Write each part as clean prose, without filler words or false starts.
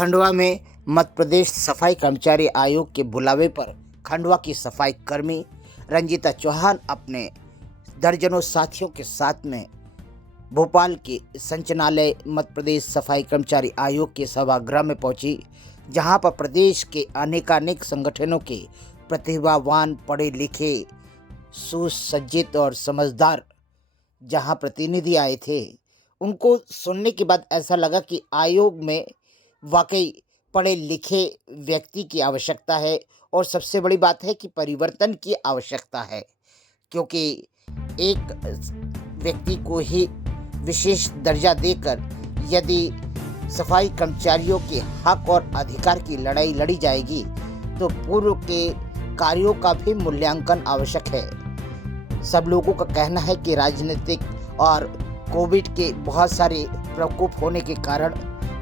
खंडवा में मध्य प्रदेश सफाई कर्मचारी आयोग के बुलावे पर खंडवा की सफाई कर्मी रंजीता चौहान अपने दर्जनों साथियों के साथ में भोपाल के संचालनालय मध्य प्रदेश सफाई कर्मचारी आयोग के सभागृह में पहुंची, जहां पर प्रदेश के अनेकानेक संगठनों के प्रतिभावान, पढ़े लिखे, सुसज्जित और समझदार जहां प्रतिनिधि आए थे। उनको सुनने के बाद ऐसा लगा कि आयोग में वाकई पढ़े लिखे व्यक्ति की आवश्यकता है और सबसे बड़ी बात है कि परिवर्तन की आवश्यकता है, क्योंकि एक व्यक्ति को ही विशेष दर्जा देकर यदि सफाई कर्मचारियों के हक और अधिकार की लड़ाई लड़ी जाएगी तो पूर्व के कार्यों का भी मूल्यांकन आवश्यक है। सब लोगों का कहना है कि राजनीतिक और कोविड के बहुत सारे प्रकोप होने के कारण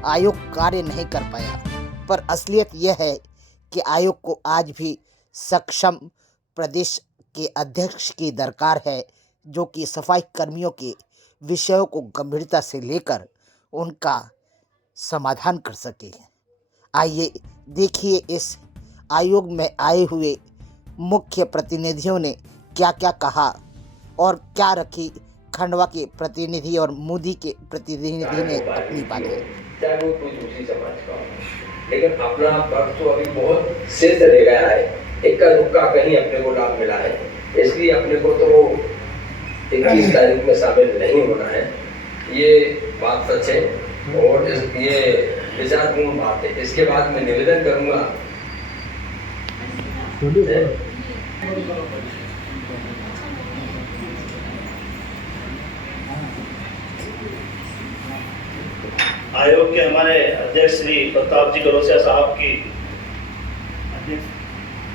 आयोग कार्य नहीं कर पाया, पर असलियत यह है कि आयोग को आज भी सक्षम प्रदेश के अध्यक्ष की दरकार है, जो कि सफाई कर्मियों के विषयों को गंभीरता से लेकर उनका समाधान कर सके। आइए देखिए इस आयोग में आए हुए मुख्य प्रतिनिधियों ने क्या क्या कहा और क्या रखी खंडवा के प्रतिनिधि और मोदी के प्रतिनिधि ने अपनी बातें। चाहे वो कोई दूसरी समाज का हो, लेकिन अपना पक्ष तो अभी बहुत शेष रह गया है। इक्का दुक्का कहीं अपने को लाभ मिला है, इसलिए अपने को तो 21 तारीख में शामिल नहीं होना है। ये बात सच है और ये विचारपूर्ण बात है। इसके बाद मैं निवेदन करूंगा आयोग के हमारे अध्यक्ष श्री प्रताप जी गरोसिया साहब की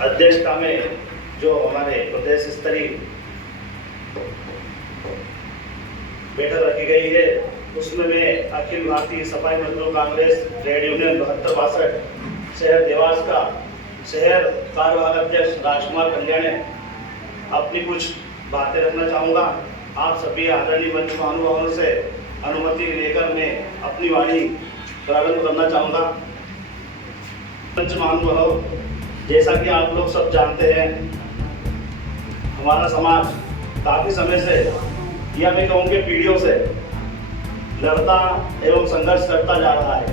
अध्यक्षता में जो हमारे प्रदेश स्तरीय बैठक रखी गई है, उसमें मैं अखिल भारतीय सफाई मजदूर कांग्रेस ट्रेड यूनियन 72-62 शहर देवास का शहर कार्यवाहक अध्यक्ष राजकुमार कल्याण अपनी कुछ बातें रखना चाहूँगा। आप सभी आदरणीय मंच महानुभावों से अनुमति लेकर मैं अपनी वाणी प्रारंभ करना चाहूँगा। मंच महानुभाव, जैसा कि आप लोग सब जानते हैं, हमारा समाज काफ़ी समय से या मैं कहूँ कि पीढ़ियों से लड़ता एवं संघर्ष करता जा रहा है।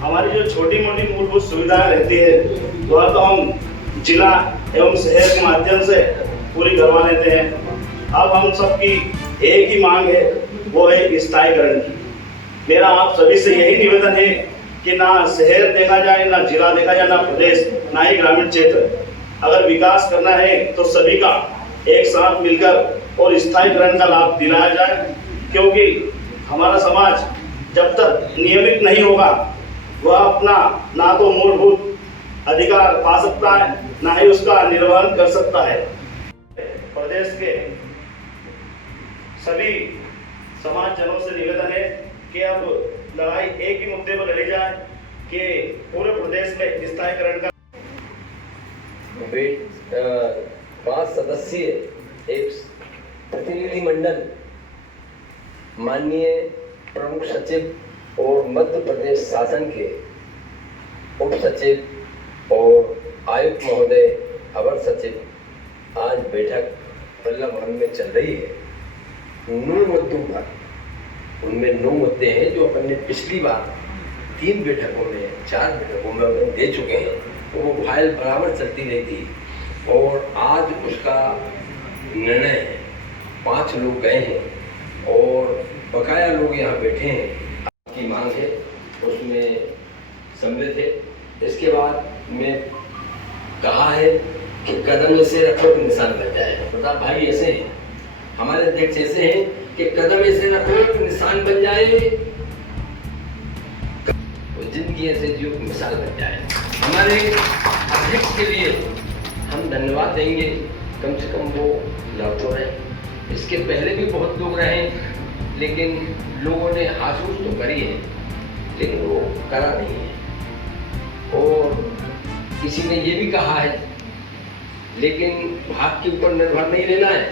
हमारी जो छोटी मोटी मूलभूत सुविधाएं रहती है वह तो हम जिला एवं शहर के माध्यम से पूरी करवा लेते हैं। अब हम सबकी एक ही मांग है, वो है स्थायीकरण की। मेरा आप सभी से यही निवेदन है कि ना शहर देखा जाए, ना जिला देखा जाए, ना प्रदेश, ना ही ग्रामीण क्षेत्र। अगर विकास करना है तो सभी का एक साथ मिलकर और स्थायीकरण का लाभ दिलाया जाए, क्योंकि हमारा समाज जब तक नियमित नहीं होगा वह अपना ना तो मूलभूत अधिकार पा सकता है, ना ही उसका निर्वहन कर सकता है। प्रदेश के सभी समाज जनों से निवेदन है कि अब लड़ाई एक ही मुद्दे पर लड़ी जाए कि पूरे प्रदेश में स्थायीकरण का 5 सदस्यीय एक प्रतिनिधि मंडल माननीय प्रमुख सचिव और मध्य प्रदेश शासन के उप सचिव और आयुक्त महोदय, अवर सचिव आज बैठक बल्लभ भवन में चल रही है। 9 मुद्दों पर, उनमें 9 मुद्दे हैं जो अपन ने पिछली बार 3 बैठकों में 4 बैठकों में अपन दे चुके हैं, तो वो फाइल बराबर चलती रही थी और आज उसका निर्णय है। 5 लोग गए हैं और बकाया लोग यहाँ बैठे हैं। आपकी मांग है उसमें सम्मिलित है। इसके बाद में कहा है कि कदम ऐसे रखो कि निशान बन जाए। प्रताप भाई ऐसे हैं, हमारे अध्यक्ष ऐसे हैं कि कदम ऐसे रखो कि निशान बन जाए, वो जिंदगी ऐसे जियो कि मिसाल बन जाए। हमारे अध्यक्ष के लिए हम धन्यवाद देंगे, कम से कम वो लड़ तो रहे। इसके पहले भी बहुत लोग रहे, लेकिन लोगों ने हासूस तो करी है, लेकिन वो करा नहीं है। और किसी ने ये भी कहा है, लेकिन भाग के ऊपर निर्भर नहीं रहना है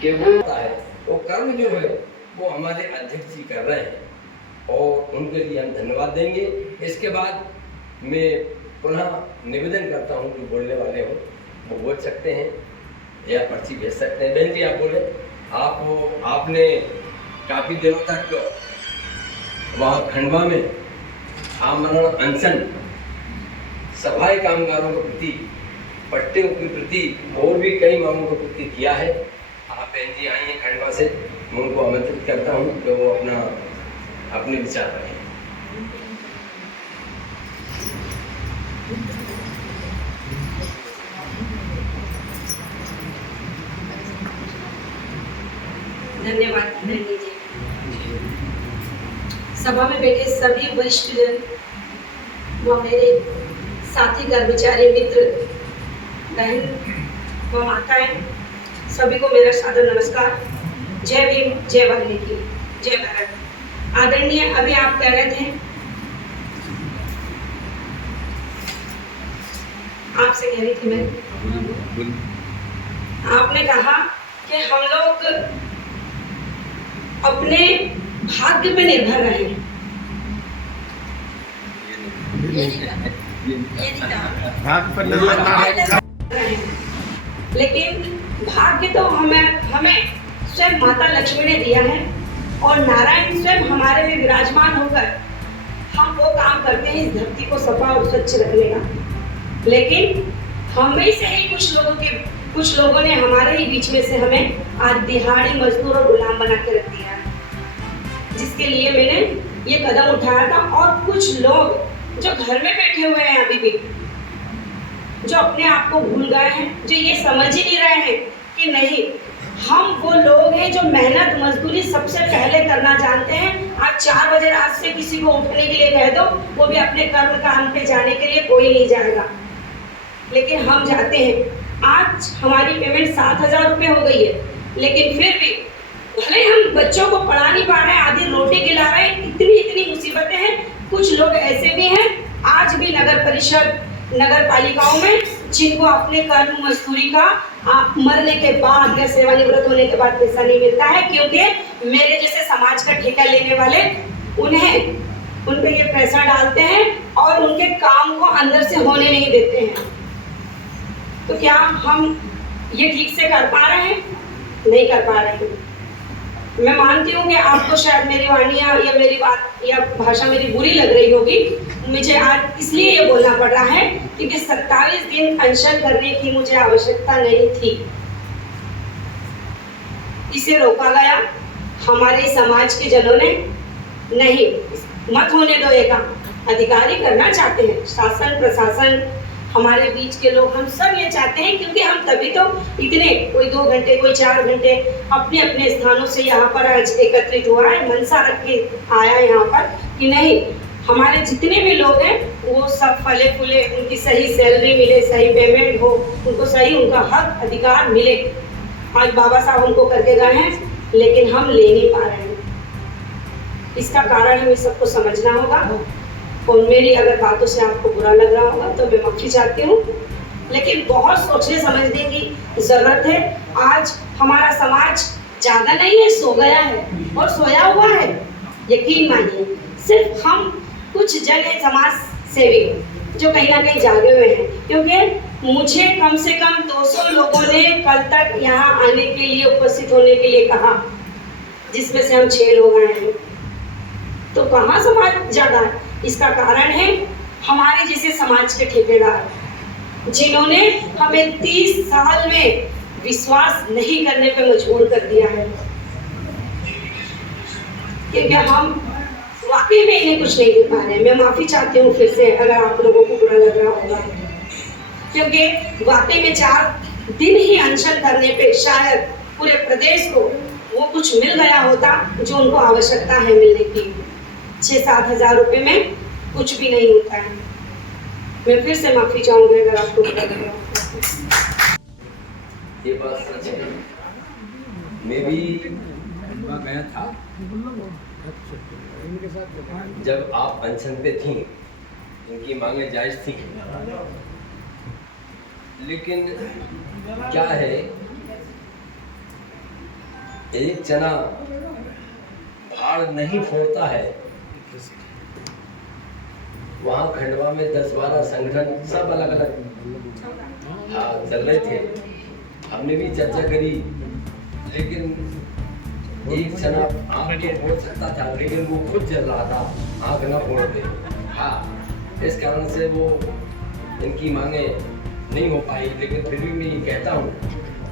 कि वो कर्म जो है वो हमारे अध्यक्ष जी कर रहे हैं। और उनके लिए हम धन्यवाद देंगे। इसके बाद मैं पुनः निवेदन करता हूँ कि बोलने वाले हो वो बोल सकते हैं या पर्ची भेज सकते हैं। बहन जी आप बोले, आपने काफ़ी दिनों तक वहाँ खंडवा में आमरण अनशन सफाई कामगारों के प्रति, पट्टियों के प्रति और भी कई मांगों के प्रति किया है। आप बहन जी आई हैं खंडवा से, मैं उनको आमंत्रित करता हूँ कि वो अपने विचार रखें। धन्यवाद नंदी जी। सभा में बैठे सभी वरिष्ठ जन व मेरे साथी कर्मचारी मित्र बहन व माताएं, सभी को मेरा सादर नमस्कार। जय भीम, जय वाल्मीकि, जय भारत। आदरणीय, अभी आप कह रहे थे, आपसे कह रही थी मैं, आपने कहा कि हम लोग अपने भाग्य पे निर्भर रहे। भाग्य पर निर्भर ना है, लेकिन भाग्य तो हमें स्वयं माता लक्ष्मी ने दिया है और नारायण स्वयं हमारे में विराजमान होकर हम वो काम करते हैं इस धरती को सफा और स्वच्छ रखने का। लेकिन हम में से ही कुछ लोगों ने हमारे ही बीच में से हमें आज दिहाड़ी मजदूर और गुलाम बना के रख दिया है, जिसके लिए मैंने ये कदम उठाया था। और कुछ लोग जो घर में बैठे हुए हैं अभी भी, जो अपने आप को भूल गए हैं, जो ये समझ ही नहीं रहे हैं कि नहीं, हम वो लोग हैं जो मेहनत मजदूरी सबसे पहले करना जानते हैं। आज 4 बजे रात से किसी को उठने के लिए कह दो, वो भी अपने कर्म काम पे जाने के लिए कोई नहीं जाएगा, लेकिन हम जाते हैं। आज हमारी पेमेंट 7,000 रुपये हो गई है, लेकिन फिर भी भले हम बच्चों को पढ़ा नहीं पा रहे हैं, आधी रोटी खिला रहे हैं, इतनी मुसीबतें हैं। कुछ लोग ऐसे भी हैं आज भी नगर परिषद, नगर पालिकाओं में, जिनको अपने कर्म मजदूरी का मरने के बाद या सेवानिवृत्त होने के बाद पैसा नहीं मिलता है, क्योंकि मेरे जैसे समाज का ठेका लेने वाले उन पे ये पैसा डालते हैं और उनके काम को अंदर से होने नहीं देते हैं। तो क्या हम ये ठीक से कर पा रहे हैं? नहीं कर पा रहे हैं। मैं मानती हूँ कि आपको शायद मेरी वाणियाँ या मेरी बात या भाषा मेरी बुरी लग रही होगी। मुझे आज इसलिए ये बोलना पड़ रहा है क्योंकि 27 दिन अनशन करने की मुझे आवश्यकता नहीं थी। इसे रोका गया हमारे समाज के जनों ने। नहीं, मत होने दो ये काम। अधिकारी करना चाहते हैं, शासन प्रशासन, हमारे बीच के लोग, हम सब ये चाहते हैं, क्योंकि हम तभी तो इतने, कोई 2 घंटे कोई 4 घंटे अपने अपने स्थानों से यहाँ पर आज एकत्रित हुआ है, मनसा रख के आया यहाँ पर कि नहीं, हमारे जितने भी लोग हैं वो सब फले फूले, उनकी सही सैलरी मिले, सही पेमेंट हो, उनको सही उनका हक अधिकार मिले। आज बाबा साहब उनको करके गए हैं, लेकिन हम ले नहीं पा रहे हैं। इसका कारण हमें सबको समझना होगा। और मेरी अगर बातों से आपको बुरा लग रहा होगा तो मैं माफी चाहती हूँ, लेकिन बहुत सोचने समझने की जरूरत है। आज हमारा समाज ज्यादा नहीं है, सो गया है और सोया हुआ है। यकीन मानिए, सिर्फ हम कुछ जन है समाज सेवी जो कहीं ना कहीं जागे हुए हैं, क्योंकि मुझे कम से कम 200 लोगों ने कल तक यहाँ आने के लिए, उपस्थित होने के लिए कहा, जिसमें से हम 6 लोग आए हैं। तो कहाँ समाज जागा है? इसका कारण है हमारे जैसे समाज के ठेकेदार, जिन्होंने हमें 30 साल में विश्वास नहीं करने पे मजबूर कर दिया है, क्योंकि हम वाकई में इन्हें कुछ नहीं दे पा रहे हैं। मैं माफी चाहती हूँ फिर से अगर आप लोगों को बुरा लग रहा होगा, क्योंकि वाकई में 4 दिन ही अनशन करने पे शायद पूरे प्रदेश को वो कुछ मिल गया होता जो उनको आवश्यकता है मिलने की। 6-7 हज़ार रुपये में कुछ भी नहीं होता है। मैं फिर से माफी चाहूंगी अगर आपको बुरा लग रहा हो। ये बात सच है। मैं भी खंडवा गया था जब आप अनशन पे थी, उनकी मांगे जायज थी, लेकिन क्या है, एक चना भाड़ नहीं फोड़ता है वहाँ खंडवा में 10-12 संगठन सब अलग अलग चल रहे थे। हमने भी चर्चा करी, लेकिन एक जना आँख तो फोड़ सकता था, लेकिन वो खुद चल रहा था, आँख ना फोड़ दे। हाँ, इस कारण से वो इनकी मांगे नहीं हो पाई। लेकिन फिर भी मैं ये कहता हूँ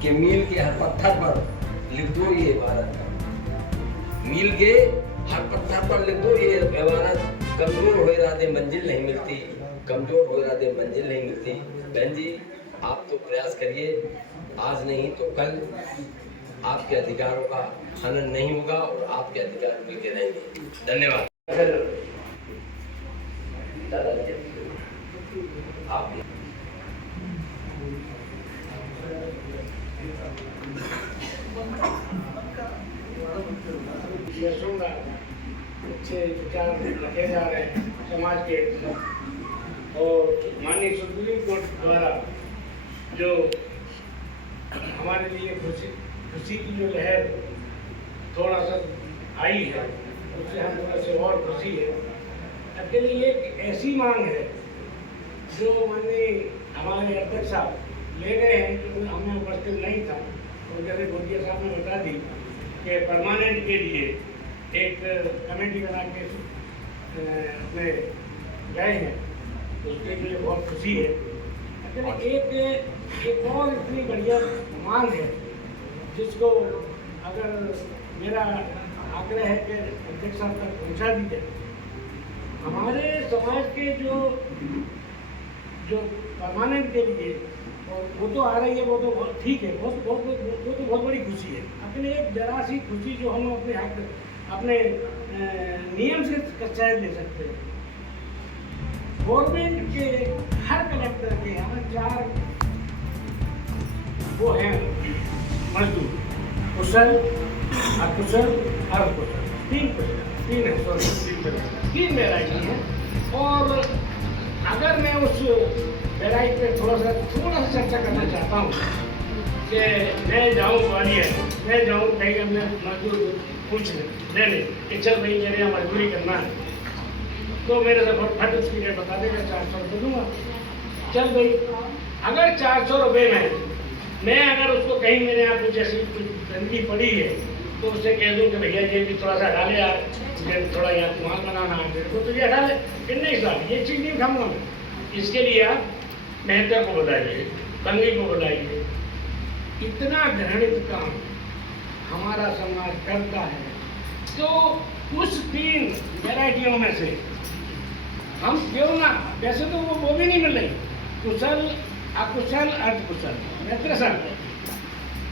कि मील के हर पत्थर पर लिख दो ये इबारत, मील के हर पत्थर पर लिख दो ये इबारत, कमजोर हो इरादे मंजिल नहीं मिलती, कमजोर हो इरादे मंजिल नहीं मिलती। बहन जी, आप तो प्रयास करिए, आज नहीं तो कल आपके अधिकारों का हनन नहीं होगा और आपके अधिकार मिलके रहेंगे। धन्यवाद। आप सुनना अच्छे विचार रखे जा रहे हैं समाज के, और माननीय सुप्रीम कोर्ट द्वारा जो हमारे लिए खुशी की जो लहर थोड़ा सा आई है, उससे हम थोड़ा से और खुशी है। अकेले एक ऐसी मांग है जो माननीय हमारे अध्यक्ष साहब ले गए हैं, जो हमें उपस्थित नहीं था, और जैसे गोदिया साहब ने बता दी कि परमानेंट के लिए एक कमेटी बना के अपने गए हैं, उसके लिए बहुत खुशी है। लेकिन एक और इतनी बढ़िया मांग है जिसको अगर मेरा आग्रह है कि अध्यक्ष साहब तक पहुँचा दी जाए। हमारे समाज के जो परमानेंट के लिए, और वो तो आ रही है, वो तो बहुत ठीक है, वो तो बहुत बड़ी खुशी है। अपने एक जरा सी खुशी जो हम अपने हक अपने नियम से शायद ले सकते हैं। गवर्नमेंट के हर कलेक्टर के यहाँ 4 वो हैं मजदूर, कुशल, अकुशल, अर्धकुशल, 3 वैरायटी है। और अगर मैं उस वैरायटी पे थोड़ा सा चर्चा करना चाहता हूँ कि मैं जाऊँ ग्वालियर, मैं जाऊँ कहीं अपने मजदूर पूछ लेने कि चल भाई मेरे यहाँ मजदूरी करना है, तो मेरे से फट उसकी रेट बता देगा, 400 रुपये दूँगा। चल भाई, अगर 400 रुपये में मैं अगर उसको कहीं मेरे यहाँ कुछ ऐसी गंदगी पड़ी है तो उससे कह दूँ कि भैया ये भी थोड़ा सा हटा ले यार, थोड़ा यार वहाँ बनाना है मेरे को, तो ये हटा ले। फिर नहीं साहब, ये चीज़ नहीं उठाऊंगा मैं। इसके लिए आप मेहता को बताइए, बंदी को बताइए। इतना घृणित काम हमारा समाज करता है, तो उस 3 वैरायटियों में से हम क्यों ना, वैसे तो वो भी नहीं मिल रही, कुशल, अकुशल, अर्धकुशल,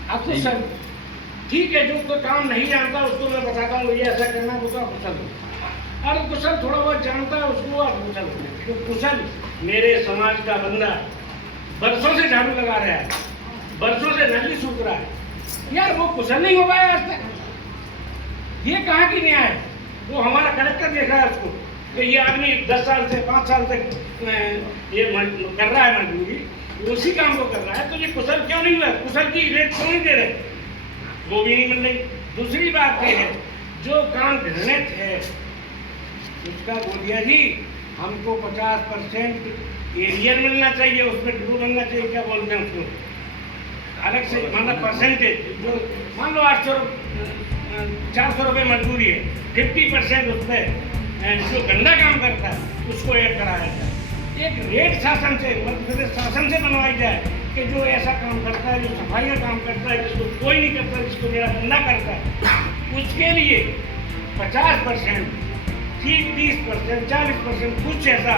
अकुशल ठीक है, जो तो काम नहीं जानता उसको मैं बताता हूँ ये ऐसा करना, वो तो अकुशल हो। अर्धकुशल थोड़ा बहुत जानता है, उसको अकुशल हो। तो कुशल मेरे समाज का बंदा बरसों से झाड़ू लगा रहा है, बरसों से नली सूख रहा है, यार वो कुशल नहीं हो पाया आज तक। ये कहाँ की न्याय है? वो हमारा कलेक्टर देख रहा है उसको कि ये आदमी 10 साल से 5 साल तक ये कर रहा है मजदूरी, उसी काम को कर रहा है, तो ये कुशल क्यों नहीं हुआ? कुशल की रेट क्यों नहीं दे रहे? वो भी नहीं मिल रही। दूसरी बात ये है, जो काम घृणित है उसका गोदिया जी हमको 50% एरियर मिलना चाहिए, उसमें ड्रू बनना चाहिए, क्या बोलते हैं उसको, अलग से मतलब परसेंटेज। जो मान लो 400 रुपये मजदूरी है, 50% उसमें जो गंदा काम करता है उसको ऐड कराया जाए। एक रेट शासन से, मध्य प्रदेश शासन से बनवाई जाए कि जो ऐसा काम करता है, जो सफाई का काम करता है, जिसको कोई नहीं करता, जिसको मेरा धंधा करता है, उसके लिए 50%, 30%, 40% कुछ ऐसा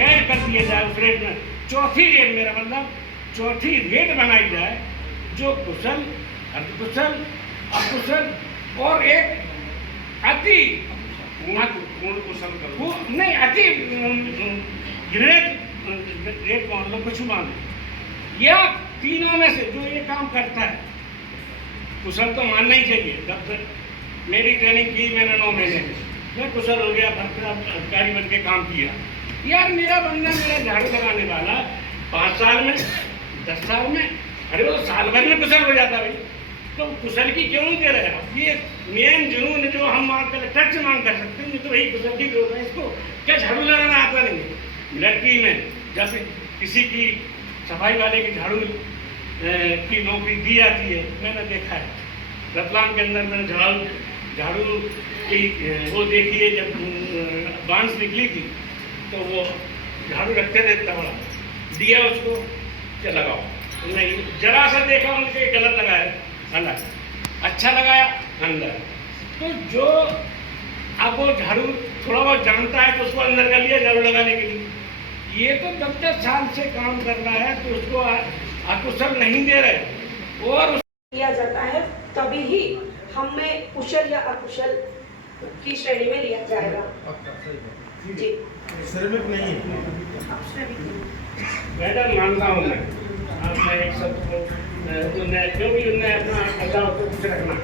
ऐड कर दिया जाए उस रेट में। चौथी रेट, मेरा मतलब चौथी रेट बनाई जाए, जो कुशल, अर्धकुशल, अकुशल और एक अति पूर्ण कुशल वो नहीं, अति घृणित रेट मान लो, कुछ मान लो, या तीनों में से जो ये काम करता है, कुशल तो मानना ही चाहिए। जब मेरी ट्रेनिंग की मैंने 9 महीने में, मैं कुशल हो गया, अधिकारी बन के काम किया। यार मेरा बंदा, मेरा झाड़ू लगाने वाला 5 साल में, 10 साल में, अरे वो साल भर में कुशल हो जाता भाई। तो कुशल की क्यों नहीं दे रहे हैं? ये मेन जुनून जो हम कलेक्टर से मांग कर सकते हैं, ये तो वही कुशल की जरूरत है। इसको क्या झाड़ू लगाना आता नहीं है? मिलिट्री में जब किसी की सफाई वाले की झाड़ू की नौकरी दी जाती है, मैंने देखा है रतलाम के अंदर, मैंने झाड़ू की वो देखी है। जब बांस निकली थी तो वो झाड़ू रखते थे तबड़ा, दिया उसको क्या लगाओ, नहीं जरा सा देखा उनके गलत लगाया, अलग अच्छा लगाया अंदर। तो जो अब वो झाड़ू थोड़ा बहुत जानता है तो उसको अंदर कर लिया झाड़ू लगाने के लिए। ये तो 10 साल से काम कर रहा है तो उसको अकुशल नहीं दे रहे और किया जाता है, तभी ही हमें कुशल या अकुशल की श्रेणी में लिया जाएगा। जी श्रमिक नहीं है। मैडम मानता हूँ मैं एक शब्द जो भी उन्हें अपना अल्लाह को कुछ रखना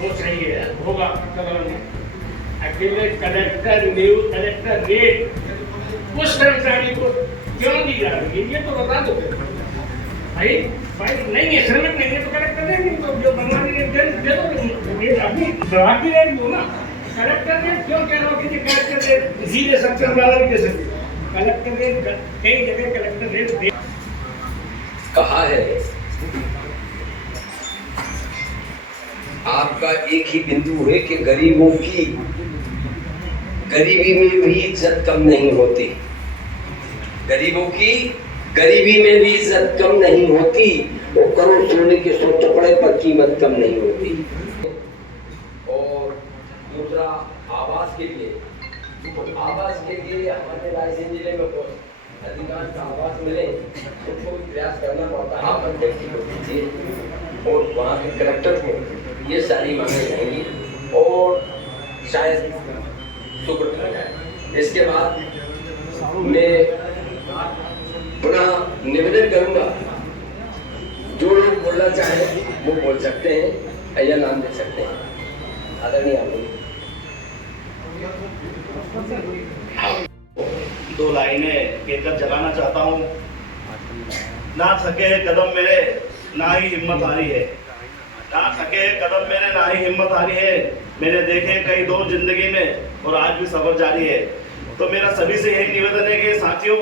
वो सही है, होगा कदम अकेले कलेक्टर न्यूज कलेक्टर रेट उस कर्मचारी को क्यों दी जा रही है, ये तो बता दो भाई। नहीं है श्रमिक नहीं है तो कलेक्टर रेट तो जो बनवानी रेट दे दो, ये अभी बढ़ाती रेट दो ना। कलेक्टर रेट क्यों कह रहा हूँ कि कलेक्टर रेट सीधे सबसे ज्यादा भी दे सकते, कलेक्टर रेट कई जगह कलेक्टर रेट दे कहा है। आपका एक ही बिंदु है कि गरीबों की गरीबी में भी इज्जत कम नहीं होती, गरीबों की गरीबी में भी इज्जत कम नहीं होती, वो करोड़ सोने के 100 टुकड़े पर कीमत कम नहीं होती। और दूसरा आवास के लिए हमारे रायसेन जिले में अधिकांश आवास मिले उनको प्रयास करना पड़ता है। आप अध्यक्ष को दीजिए और वहाँ के कलेक्टर को ये सारी मांगे जाएंगी और शायद सुकृत हो जाए। इसके बाद मैं पुनः निवेदन करूंगा, जो लोग बोलना चाहे वो बोल सकते हैं या नाम दे सकते हैं। आदरणीय दो लाइनें कहकर जगाना चाहता हूँ। ना थके कदम मेरे ना ही हिम्मत हारी है, ना थके कदम मेरे ना ही हिम्मत हारी है। मैंने देखे कई दौर जिंदगी में और आज भी सफर जारी है। तो मेरा सभी से यही निवेदन है कि साथियों,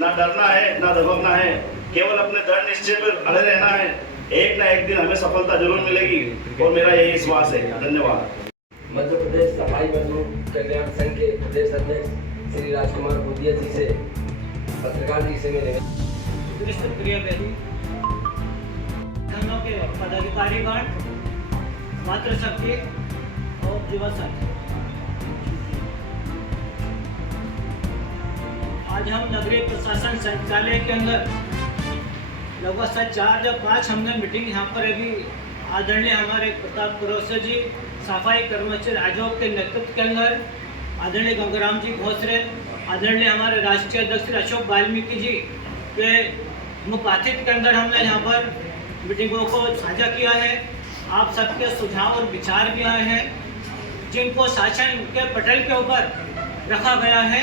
ना डरना है ना दबकना है, केवल अपने दृढ़ निश्चय पर अड़े रहना है। एक ना एक दिन हमें सफलता जरूर मिलेगी और मेरा यही विश्वास है। धन्यवाद। मध्य प्रदेश सफाई मजदूर कल्याण संघ के प्रदेश अध्यक्ष श्री राजकुमार बुदिया जी से पत्रकार जी से मिले। प्रिय बेटी, संघों के पदाधिकारीगण, मातृशक्ति और युवा साथी, आज हम नगरीय प्रशासन संचालय के अंदर लगभग 4 या 5 हमने मीटिंग यहाँ पर अभी आदरणीय हमारे प्रताप कुरोसे जी सफाई कर्मचारी आयोग के नेतृत्व के अंदर, आदरणीय गंगाराम जी घोसरे, आदरणीय हमारे राष्ट्रीय अध्यक्ष अशोक वाल्मीकि जी के मुखातिब के अंदर हमने यहाँ पर मीटिंगों को साझा किया है। आप सबके सुझाव और विचार भी आए हैं जिनको शासन के पटल के ऊपर रखा गया है।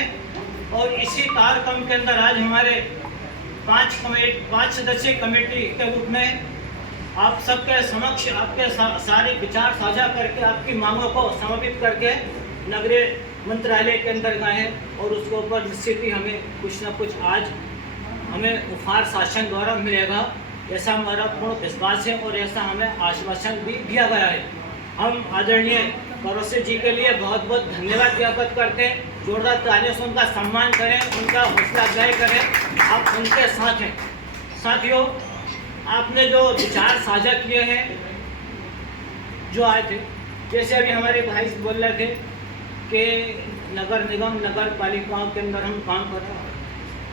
और इसी कार्यक्रम के अंदर आज हमारे 5 सदस्यीय कमेटी के रूप में आप सबके समक्ष आपके सारे विचार साझा करके आपकी मांगों को समर्पित करके नगरीय मंत्रालय के अंदर गए हैं और उसके ऊपर निश्चित ही हमें कुछ न कुछ आज हमें उपहार शासन द्वारा मिलेगा, ऐसा हमारा पूर्ण विश्वास है और ऐसा हमें आश्वासन भी दिया गया है। हम आदरणीय कुरोसे जी के लिए बहुत बहुत धन्यवाद ज्ञापित करते हैं। जोरदार तालियों से उनका सम्मान करें, उनका हौसला अफजाई करें। आप उनके साथ हैं। साथियों, आपने जो विचार साझा किए हैं जो आए थे, जैसे अभी हमारे भाई बोल रहे थे कि नगर निगम नगर पालिकाओं के अंदर हम काम कर रहे हैं।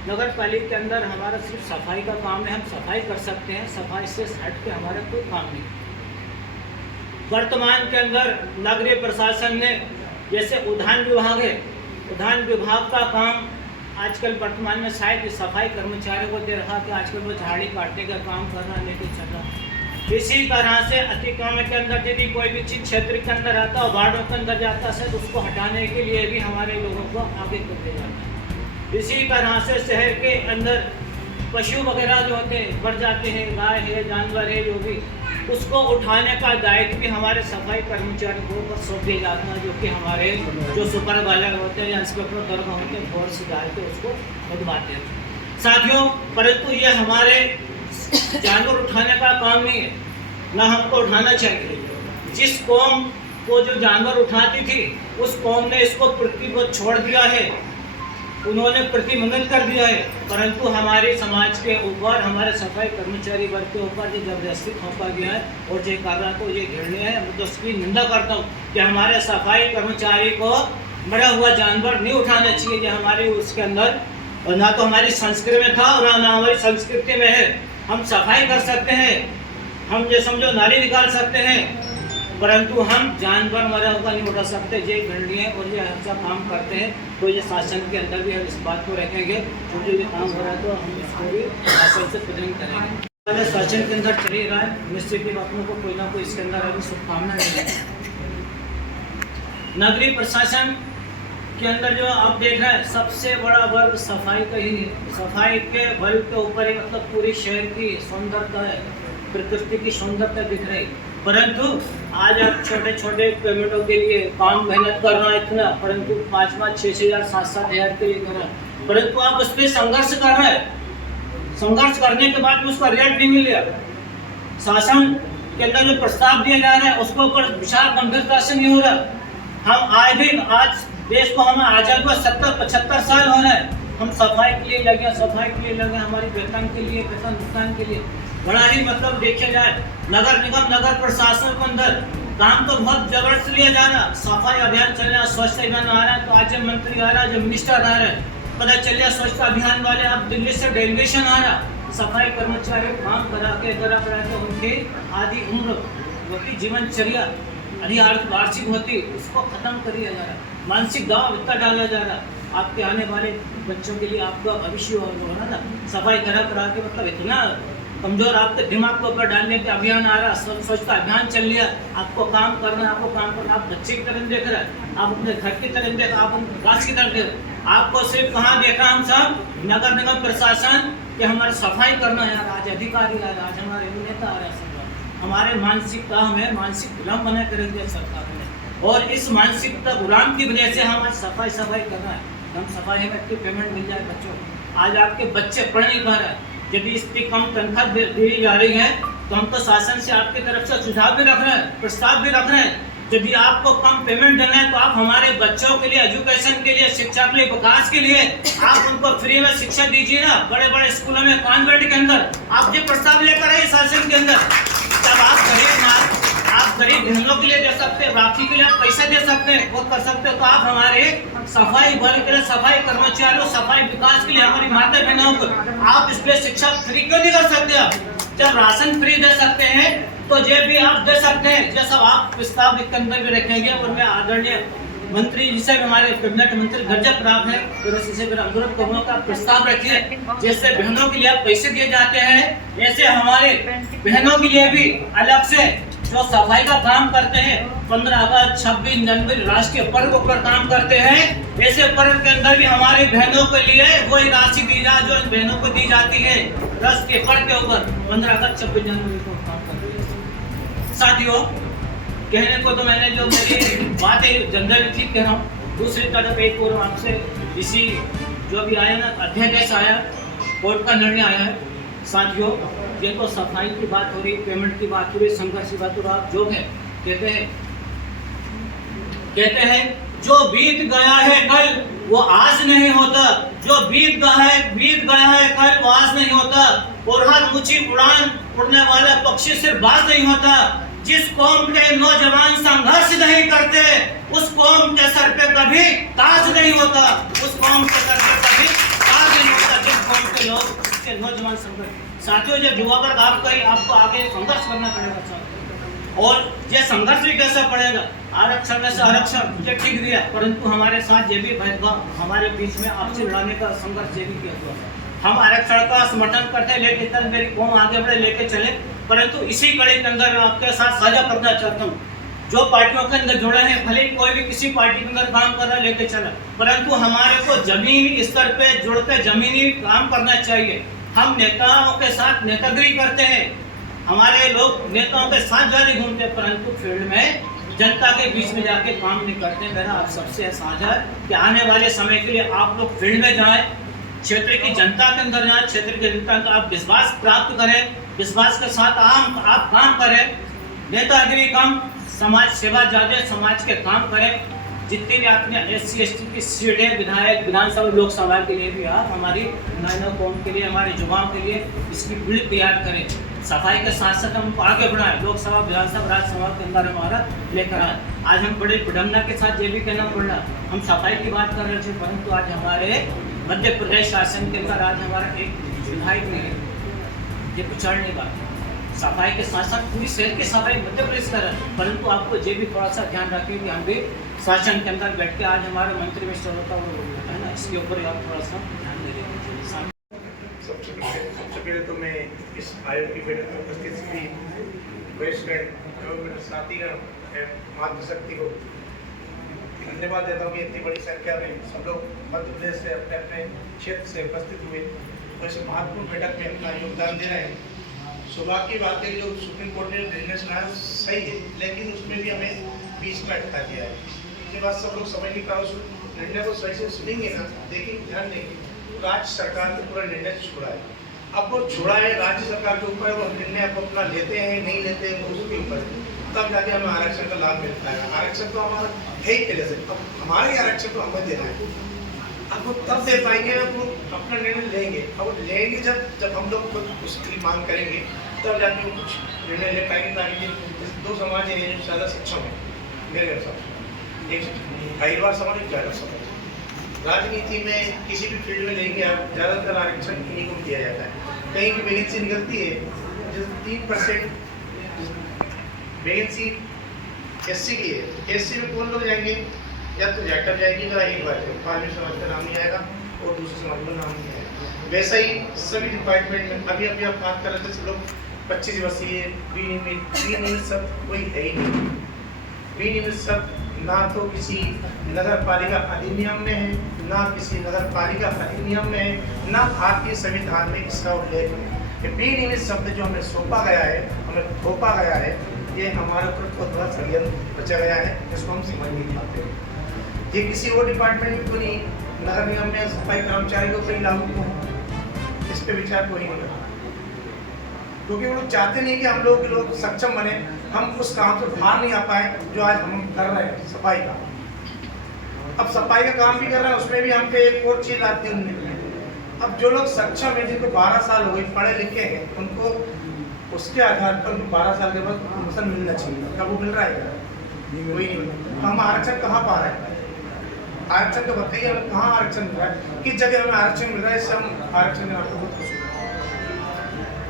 नगर पालिका के अंदर हमारा सिर्फ सफाई का काम है, हम सफाई कर सकते हैं, सफाई से हट के हमारा कोई काम नहीं। वर्तमान के अंदर नगरीय प्रशासन ने जैसे उद्यान विभाग है, उद्यान विभाग का काम आजकल वर्तमान में शायद सफाई कर्मचारियों को दे रहा कि आजकल वो झाड़ी काटने का काम कर रहा लेके चल रहा। इसी तरह से अतिक्रमण के अंदर यदि कोई भी चीज क्षेत्र के अंदर आता है, वार्डों के अंदर जाता है, तो उसको हटाने के लिए भी हमारे लोगों को आगे कर दिया जाता है। इसी तरह से शहर के अंदर पशु वगैरह जो होते हैं बढ़ जाते हैं, गाय है, जानवर है, जो भी उसको उठाने का दायित्व भी हमारे सफाई कर्मचारी को सौंप दिया जाता है, जो कि हमारे जो सुपरवाइजर होते हैं या इंस्पेक्टर दर्गा होते हैं गौर से डाल के उसको उठवाते हैं। साथियों, परंतु ये हमारे जानवर उठाने का काम नहीं है, ना हमको उठाना चाहिए। जिस कौम को जो जानवर उठाती थी उस कौम ने इसको पृथ्वी को छोड़ दिया है, उन्होंने प्रतिबंधित कर दिया है, परंतु हमारे समाज के ऊपर, हमारे सफाई कर्मचारी वर्ग के ऊपर जो जबरदस्ती थोपा गया है और जो कर रहा को ये घेरने है, मैं तो उसकी निंदा करता हूँ कि हमारे सफाई कर्मचारी को मरा हुआ जानवर नहीं उठाना चाहिए। जो हमारे उसके अंदर ना तो हमारी संस्कृति में था और ना हमारी संस्कृति में है। हम सफाई कर सकते हैं, हम जो समझो नाली निकाल सकते हैं, परंतु हम जानवर मरा हुआ नहीं उठा सकते। ये गणनीय है और ये ऐसा काम करते हैं, तो ये शासन के अंदर भी हम इस बात को रखेंगे। जो जो ये काम हो रहा है तो हम इसको भी शासन से प्रेजेंट करेंगे। शासन के अंदर चल रहा है, निश्चित ही अपनों को कोई ना कोई इसके अंदर अभी शुभकामना है। नगरीय प्रशासन के अंदर जो आप देख रहे हैं, सबसे बड़ा वर्ग सफाई का ही है। सफाई के बल के ऊपर ही मतलब पूरे शहर की सुंदरता है, प्रकृति की सुंदरता दिख रही। परंतु आज आप छोटे छोटे पेमेंटों के लिए काम मेहनत कर रहे हैं इतना, परंतु 5-5, 6-6 हज़ार, 7-7 हज़ार के लिए कर रहे हैं, परंतु आप उस पर संघर्ष कर रहे हैं। संघर्ष करने के बाद भी उसका रिजल्ट नहीं मिल रहा। शासन के अंदर जो प्रस्ताव दिया जा रहा है उसके ऊपर विचार गंभीरता से नहीं हो रहा। हम आए दिन, आज देश को हमें आजाद हुआ 70-75 साल हो रहे हैं, हम सफाई के लिए लगे, सफाई के लिए लगे, हमारी वेतन के लिए, वेतन भुगतान के लिए। बड़ा ही मतलब देखा जाए नगर निगम, नगर प्रशासन के अंदर काम तो बहुत जबरदस्त लिया जा रहा। सफाई अभियान चल रहा, स्वच्छता अभियान आ रहा है, तो आज जब मंत्री आ रहा है, जब मिनिस्टर आ रहा है, पता चल रहा स्वच्छता अभियान वाले अब दिल्ली से डेलीगेशन आ रहा। सफाई कर्मचारी काम करा के उनकी आधी उम्र होती, जीवनचर्या अधिक वार्षिक होती, उसको खत्म कर दिया जा रहा। मानसिक दबाव इतना डाला जा रहा, आपके आने वाले बच्चों के लिए आपका भविष्य होना ना, सफाई करा के मतलब इतना कमजोर आपके दिमाग के ऊपर डालने के अभियान आ रहा, स्वच्छता अभियान चल लिया। आपको काम करना है, आपको काम करना, आप बच्चे की तरफ देख रहे हैं, आप अपने घर की तरफ देख, आप अपने गाछ की तरफ देख रहे हैं। आपको सिर्फ कहाँ देखा हम सब, नगर निगम प्रशासन, कि हमारे सफाई करना है। आज अधिकारी आ रहा, आज हमारे नेता आ रहा, हमारे मानसिकता में मानसिक गुलाम बना कर दिया सरकार ने, और इस मानसिकता गुलाम की वजह से हम आज सफाई कर रहे हैं। हम सफाई में इतनी पेमेंट मिल जाए बच्चों को, आज आपके बच्चे पढ़ नहीं पा रहे हैं, यदि इसकी कम तनख्वाह दी जा रही है तो हम तो शासन से आपकी तरफ से सुझाव भी रख रहे हैं, प्रस्ताव भी रख रहे हैं। यदि आपको कम पेमेंट देना है तो आप हमारे बच्चों के लिए, एजुकेशन के लिए, शिक्षा के लिए, विकास के लिए आप उनको फ्री में शिक्षा दीजिए ना। बड़े बड़े स्कूलों में, कॉन्वेंट के अंदर आप ये प्रस्ताव लेकर आइए शासन के अंदर। तब आप गरीब बहनों के लिए दे सकते हैं, राखी के लिए आप पैसा दे सकते हैं, वो कर सकते हो। तो आप हमारे सफाई बल के लिए, सफाई कर्मचारियों, सफाई विकास के लिए, हमारी माता बहनों को आप इसलिए शिक्षा फ्री क्यों नहीं कर सकते? आप जब राशन फ्री दे सकते हैं तो ये भी आप दे सकते हैं। जैसा आप प्रस्ताव के अंदर भी रखेंगे, और मैं आदरणीय मंत्री जी से भी, हमारे कैबिनेट मंत्री दर्जा प्राप्त है, फिर उसी से अनुरोध करूंगा का प्रस्ताव रखिए। जैसे बहनों के लिए आप पैसे दिए जाते हैं, ऐसे हमारे बहनों के लिए भी अलग से जो सफाई का काम करते हैं, 15 अगस्त, 26 जनवरी राष्ट्रीय पर्व पर काम करते हैं, ऐसे पर्व के अंदर भी हमारी बहनों के लिए वही राशि दी जाए जो बहनों को दी जाती है राष्ट्रीय पर्व के ऊपर, 15 अगस्त, 26 जनवरी को काम करते हैं। साथियों, कहने को तो मैंने जो मेरी बातें जनरली ठीक कह रहा हूँ, दूसरी तरफ एक और आपसे इसी जो भी आया ना, अध्यादेश आया, कोर्ट का निर्णय आया है। साथियों, ये तो सफाई की बात हो रही, पेमेंट की बात हो रही, संघर्ष की बात हो रही। आप जो है कहते हैं जो बीत गया है कल वो आज नहीं होता, जो बीत गया है कल वो आज नहीं होता, और हर ऊंची उड़ान उड़ने वाला पक्षी सिर्फ बाज नहीं होता। जिस कौम के नौजवान संघर्ष नहीं करते उस कौम के सर पे कभी ताज नहीं होता, उस कौम के सर पे कभी ताज नहीं होता। जिस कौम के लोग, उसके नौजवान संघर्ष। साथियों, जब युवा वर्ग आपको आगे संघर्ष करना पड़ेगा, और ये संघर्ष भी कैसा पड़ेगा? आरक्षण में से आरक्षण मुझे ठीक दिया, परंतु हमारे साथ ये भी भेदभाव, हमारे बीच में आपसे लड़ाने का संघर्ष ये भी किया हुआ। हम आरक्षण का समर्थन करते हैं, लेकिन इतना मेरी कौम आगे बढ़े, लेके चले, परंतु इसी कड़ी के अंदर मैं आपके साथ साझा करना चाहता हूँ। जो पार्टियों के अंदर जुड़े हैं, भले कोई भी किसी पार्टी के अंदर काम कर रहा है, लेके चला, परंतु हमारे को जमीनी स्तर पे जुड़ के जमीनी काम करना चाहिए। हम नेताओं के साथ नेतागिरी करते हैं, हमारे लोग नेताओं के साथ जाने घूमते, परंतु फील्ड में जनता के बीच में जाके काम नहीं करते। मेरा आप सबसे साझा है कि आने वाले समय के लिए आप लोग फील्ड में जाएं, क्षेत्र की जनता के अंदर जाएं, क्षेत्र की जनता के अंदर आप विश्वास प्राप्त करें, विश्वास के साथ आप काम करें। नेतागिरी कम, समाज सेवा ज़्यादा, समाज के काम करें। जितने भी आपने SC ST की सीटें विधायक विधानसभा लोकसभा के लिए भी आप हमारी नाइनों कौम के लिए, हमारे युवाओं के लिए इसकी बिल तैयार करें। सफाई के साथ साथ हम आगे बढ़ाएं, लोकसभा विधानसभा राज्यसभा के अंदर हमारा लेकर आए। आज हम बड़े विडम्बना के साथ ये भी कहना पड़ रहा, हम सफाई की बात कर रहे थे, परंतु आज हमारे मध्य प्रदेश शासन के अंदर आज हमारा एक विधायक नहीं है, ये विचारने बात। सफाई के साथ साथ पूरी शहर की सफाई मध्य प्रदेश कर रहा है, परंतु आपको ये भी थोड़ा सा ध्यान रखें कि हम भी शासन के अंदर बैठ के आज हमारे मंत्री मिस्टर होता है ना, इसके ऊपर आप थोड़ा सा ध्यान दे दें। सबसे पहले तो मैं इस आयोग की बैठक में उपस्थित श्री प्रेसिडेंट एवं मेरे साथीगण मातृशक्ति को धन्यवाद देता हूँ कि इतनी बड़ी संख्या में सब लोग मध्य प्रदेश से अपने अपने क्षेत्र से उपस्थित हुए और इस महत्वपूर्ण बैठक में अपना योगदान दे रहे हैं। सौभाग्य की बात है कि जो सुप्रीम कोर्ट ने निर्णय सुनाया सही है, लेकिन उसमें भी हमें बीच में अटका दिया है। ये बात सब लोग समझ नहीं पाए, उस निर्णय को सही से सुनेंगे ना, देखिए ध्यान देंगे, राज्य सरकार ने पूरा निर्णय छोड़ा है। अब वो छोड़ा है राज्य सरकार के ऊपर, वो निर्णय अब अपना लेते हैं नहीं लेते हैं वो उसके ऊपर, तब जाके हमें आरक्षण का लाभ मिलता है। आरक्षण तो हमारा है ही पहले से, अब हमारे आरक्षण तो हमें देना है। अब वो तब दे पाएंगे जब वो अपना निर्णय लेंगे, अब वो लेंगे जब हम लोग खुद उसकी मांग करेंगे, तब जाके वो कुछ निर्णय ले पाएंगे। ताकि दो समाज हैं जो ज़्यादा सक्षम है मेरे अनुसार, एक परिवार समाज, एक ज़्यादा समाज। राजनीति में किसी भी फील्ड में लेंगे आप, ज़्यादातर आरक्षण इन्हीं को दिया जाता है। कहीं की वैकेंसी निकलती है, जैसे 3% वैकेंसी SC की है, SC में कौन लोग जाएंगे, या तो जाटव जाएगी या एक बात है फार्मी समाज का नाम नहीं आएगा और दूसरे समाज का नाम नहीं आएगा। वैसा ही सभी डिपार्टमेंट में अभी आप बात कर रहे थे, सब लोग 25 वर्षीय ग्रीन सब कोई है ही नहीं। ग्रीन सब ना तो किसी नगर पालिका अधिनियम में है, ना किसी नगर पालिका अधिनियम में है, ना भारतीय संविधान में इसका उल्लेख है। ग्रीन शब्द जो हमें सौंपा गया है, हमें थोपा गया है, ये हमारे ऊपर बहुत बड़ा षड्यंत्र रचा गया है, जिसको हम समझ नहीं पाते। ये किसी और डिपार्टमेंट में तो नहीं, नगर निगम में सफाई कर्मचारी को कहीं लागू क्यों, इस पे विचार कोई नहीं करता, क्योंकि वो लोग चाहते नहीं कि हम लोग सक्षम बने, हम उस काम से बाहर नहीं आ पाए जो आज हम कर रहे हैं सफाई का। अब सफाई का काम भी कर रहे हैं, उसमें भी हम पे एक और चीज आती है। अब जो लोग सक्षम है, जिनको 12 साल हो गए, पढ़े लिखे हैं, उनको उसके आधार पर उनको 12 साल के बाद प्रमोशन मिलना चाहिए। क्या वो मिल रहा है? कोई नहीं। हम आरक्षण कहाँ पा रहे हैं? आरक्षण का बताइए, हमें कहाँ आरक्षण मिल रहा है, किस जगह हमें आरक्षण मिल रहा है? इससे हम आरक्षण में आपको बहुत खुश हैं।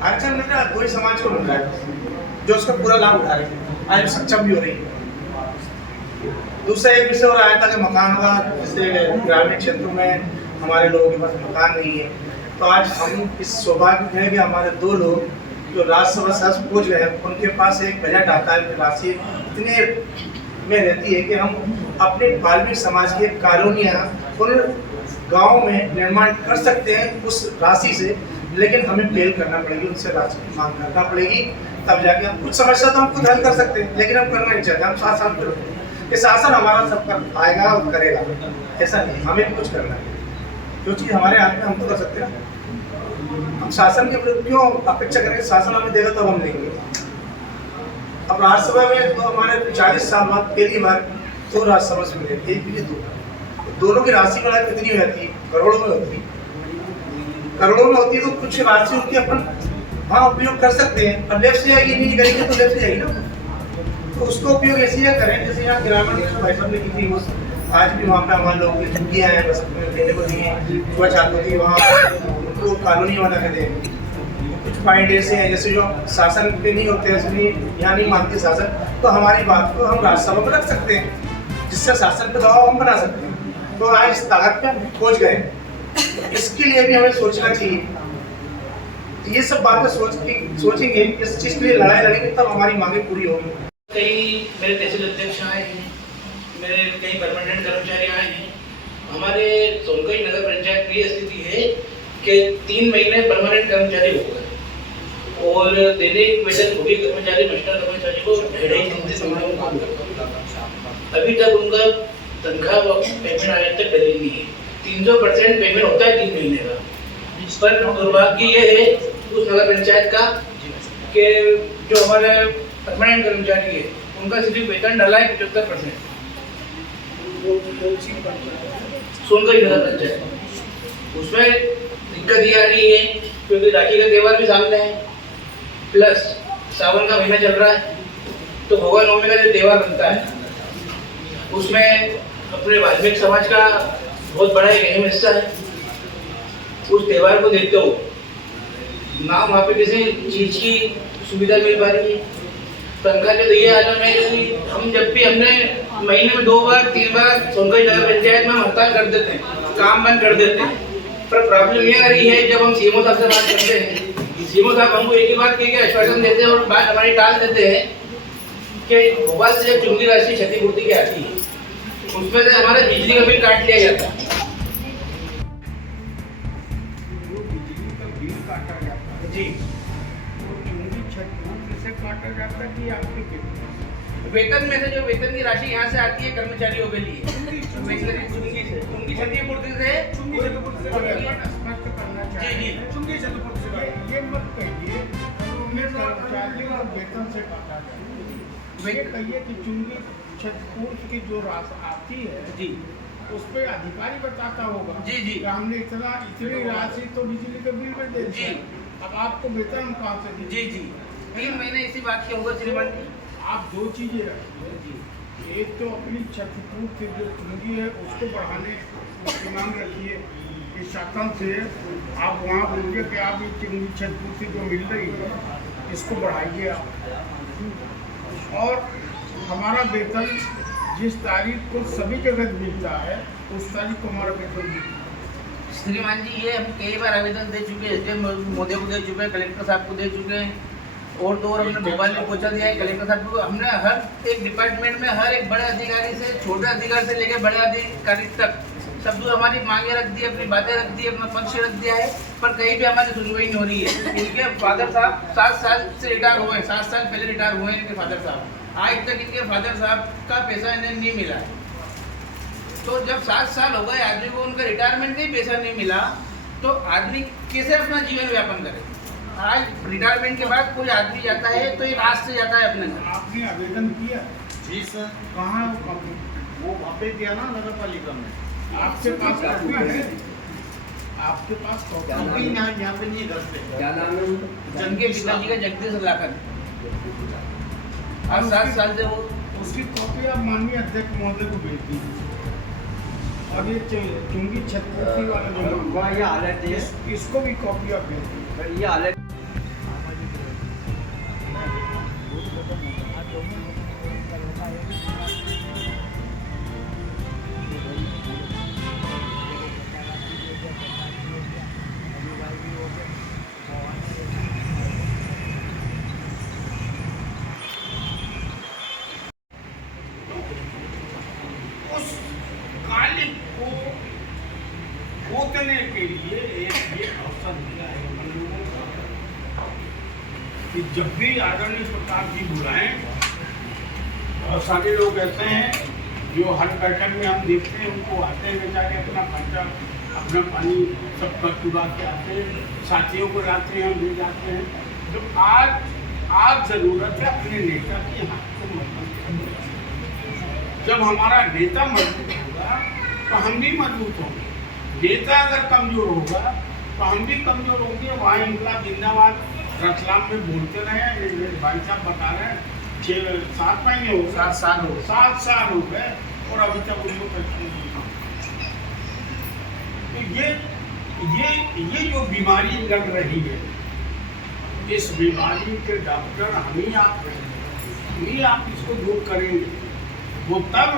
आरक्षण मिल रहा है कोई समाज को मिल रहा है जो उसका पूरा लाभ उठा रहे हैं, आज सक्षम भी हो रही है। दूसरा एक विषय और आया था कि मकान का, जैसे ग्रामीण क्षेत्रों में हमारे लोगों के पास मकान नहीं है, तो आज हम इस सौभाग्य है कि हमारे 2 लोग जो राज्यसभा सदस्य पहुँच गए हैं, उनके पास एक बजट आता है, राशि इतने में रहती है कि हम अपने बाल्मीकि समाज की कॉलोनियाँ उन गाँव में निर्माण कर सकते हैं उस राशि से, लेकिन हमें पहल करना पड़ेगी, उनसे राशि की मांग करना पड़ेगी, तब जाके हम कुछ समस्या तो हम खुद हल कर सकते हैं, लेकिन हम करना नहीं चाहते। हम 7 साल पर ये शासन हमारा सब आएगा और करेगा, ऐसा नहीं, हमें भी कुछ करना है। जो चीज़ हमारे हाथ में हम तो कर सकते हैं ना, हम शासन के क्यों अपेक्षा करेंगे? शासन हमें देगा तब हम लेंगे। अब राज्यसभा में तो हमारे 40 साल बाद पहली बार 2 राज्यसभा से मिले, एक भी 2, दोनों की राशि का कितनी हो जाती है? करोड़ों में होती है। करोड़ों में होती है तो कुछ राशि उनकी अपन हाँ उपयोग कर सकते हैं। अब लेफ्ट से जाएगी, नहीं करेंगे तो लेफ्ट से जाएगी ना, तो उसको उपयोग ऐसे ही करें जैसे यहाँ ग्रामीण भाई साहब ने की थी। वो आज भी वहाँ पे हमारे लोग की छुट्टियाँ हैं, बस देने को दी हैं, सुबह छात्रों की वहाँ उनको कॉलोनी बना के दें। कुछ पॉइंट ऐसे हैं जैसे जो शासन पे नहीं होते हैं, इसलिए यहाँ नहीं मानते शासन, तो हमारी बात को हम राज्यसभा में रख सकते हैं, जिससे शासन पे दबाव हम बना सकते हैं। तो आज इस ताकत पे हम पहुँच गए, इसके लिए भी हमें सोचना चाहिए। ये सब बातें सोचेंगे, इस चीज़ के लिए लड़ाई लड़ेंगे, तब हमारी मांगे पूरी होगी। कई मेरे तहसील अध्यक्ष आए हैं, मेरे कई परमानेंट कर्मचारी आए हैं। हमारे सोनकई नगर पंचायत की स्थिति है कि 3 महीने परमानेंट कर्मचारी हो गए, और दैनिक वेतन भोगी कर्मचारी मास्टर कर्मचारी को 2.5 महीने में काम करता हूँ। अभी तक उनका तनख्वाह पेमेंट आज तक डली नहीं है। 300% पेमेंट होता है 3 महीने का। पर दुर्भाग्य ये है उस नगर पंचायत का कि जो हमारे परमानेंट कर्मचारी है उनका सिर्फ वेतन डला है 75%। सोनकई नगर पंचायत उसमें दिक्कत ये आ रही है क्योंकि राखी का त्यौहार भी सामने है, प्लस सावन का महीना चल रहा है, तो भगवान नवमी का जो त्यौहार बनता है उसमें अपने वाल्मीकि समाज का बहुत बड़ा एक अहम हिस्सा है। उस त्यौहार को देखते हुए ना वहाँ पे किसी चीज की सुविधा मिल पा रही है। तनख्वाह के तो ये आलम है कि हम जब भी हमने महीने में 2 बार 3 बार सोनकई नगर पंचायत में हड़ताल कर देते हैं, काम बंद कर देते हैं। पर प्रॉब्लम ये आ रही है जब हम सीएमओ साहब से बात करते हैं, सीएमओ साहब हमको एक ही बात कह के आश्वासन देते हैं और बात हमारी टाल देते हैं कि भोपाल से जब चुंगी राशि क्षतिपूर्ति की आती है उसमें से हमारे बिजली का बिल काट लिया जाता है। जी वेतन में से जो वेतन की राशि यहाँ से आती है कर्मचारियों के लिए चुंगी क्षतिपूर्ति से जी जी चुंगी क्षतिपूर्ति से ये मत कहिए कर्मचारी और वेतन से काटा जाए। ये कहिए कि चुंगी क्षतिपूर्ति की जो राशि आती है जी उस पे अधिकारी बताता होगा जी जी हमने इतनी राशि तो बिजली के बिल में दे दी, अब आपको वेतन कहाँ से दी? जी जी 3 महीने इसी बात की होगा श्रीमान जी। आप 2 चीजें रखिए, एक तो अपनी क्षतिपूर्ति जो चुंगी है उसको बढ़ाने की मांग रखिए। इस शासन से आप वहाँ बोलिए कि आप ये चुंगी क्षतिपूर्ति जो मिल रही है इसको बढ़ाइए आप। और हमारा वेतन जिस तारीख को सभी जगह मिलता है उस तारीख को हमारा वेतन मिलता है। श्रीमान जी ये हम कई बार आवेदन दे चुके हैं, एसडीएम महोदय को दे चुके हैं, कलेक्टर साहब को दे चुके हैं और तो और हमने भोपाल में पहुंचा दिया है कलेक्टर साहब को। हमने हर एक डिपार्टमेंट में हर एक बड़े अधिकारी से छोटे अधिकारी से लेकर बड़े अधिकारी तक सब हमारी मांगे रख दी, अपनी बातें रख दी, अपना पक्ष रख दिया है, पर कहीं भी हमारी सुनवाई नहीं हो रही है। इनके फादर साहब 7 साल से रिटायर हुए हैं, 7 साल पहले रिटायर हुए हैं इनके फादर साहब। आज तक इनके फादर साहब का पैसा इन्हें नहीं मिला है। तो जब 7 साल हो गए आदमी को उनका रिटायरमेंट का ही पैसा नहीं मिला तो आदमी कैसे अपना जीवन व्यापन करे? आज रिटायरमेंट के बाद कोई आदमी जाता है तो एक आस से जाता है अपने घर। आपने आवेदन किया? जी सर। कहाँ? वो वहाँ पे दिया ना नगर पालिका में। आपके पास कॉपी है? आपके पास कॉपी यहाँ पे नहीं, घर पे। क्या नाम है उनका? जिनके पिताजी का जगदीश लाखन आज 7 साल से वो उसकी कॉपी आप माननीय अध्यक्ष महोदय को भेज दीजिए। और ये चुंगी क्षतिपूर्ति वाला जो ये हालत है, इसको भी कॉपी आप भेज दीजिए। ये हालत खोदने के लिए एक ये अवसर मिला है हम लोगों को कि जब भी आदरणीय प्रताप जी बुलाएं, और सारे लोग ऐसे हैं जो हर बैठक में हम देखते हैं उनको आते हैं बेचारे अपना खर्चा अपना पानी सब कर चुका के आते हैं, साथियों को लाते हैं, हम ले जाते हैं। तो आज जरूरत है अपने नेता की हाथ को मजबूत करने। जब हमारा नेता मजबूत होगा तो हम भी मजबूत होंगे। नेता अगर कमजोर होगा तो हम भी कमजोर होंगे। वहाँ इनकलाब जिंदाबाद रतलाम में बोलते रहे, भाई साहब बता रहे हैं 6-7 महीने हो गए, 7 साल हो गए और अभी तक उनको पैसा नहीं मिला। तो ये जो बीमारी लग रही है, इस बीमारी के डॉक्टर हम ही आप इसको दूर करेंगे। वो तब